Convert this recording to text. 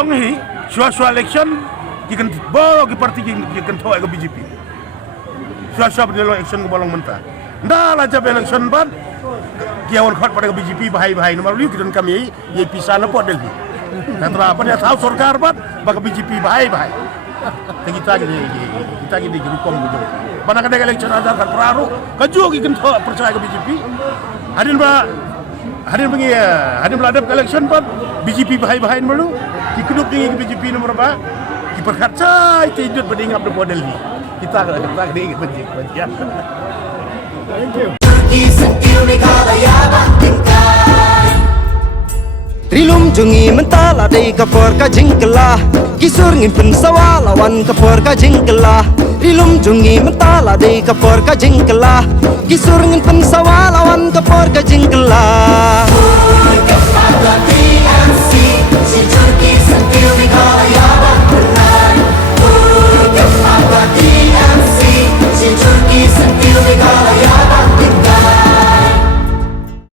long hi shwa election gikan boro gi parti gikan thoi ko BJP shwa benelo election ko bolong menta nda la jab election ban kiawan khat pada BJP bahai nomor liu kidan kami ye pisah na pot delhi natra apa dia tahu sarkar ban baka BJP bahai kita gini hukum gitu mana kada election azar kan peraru kaju gikan percaya ke BJP hadin beladap election ban BJP bahai malu dikuduk dengan BJP nomor berapa diperkat cai tidut berdingap di model ni kita ingin BJP ya. Thank you. Rilum jungi mentala dei kapor ka jingkela kisur ngin pen sawa lawan kapor ka jingkela Rilum jungi mentala dei kapor ka jingkela kisur ngin pen sawa lawan kapor ka jingkela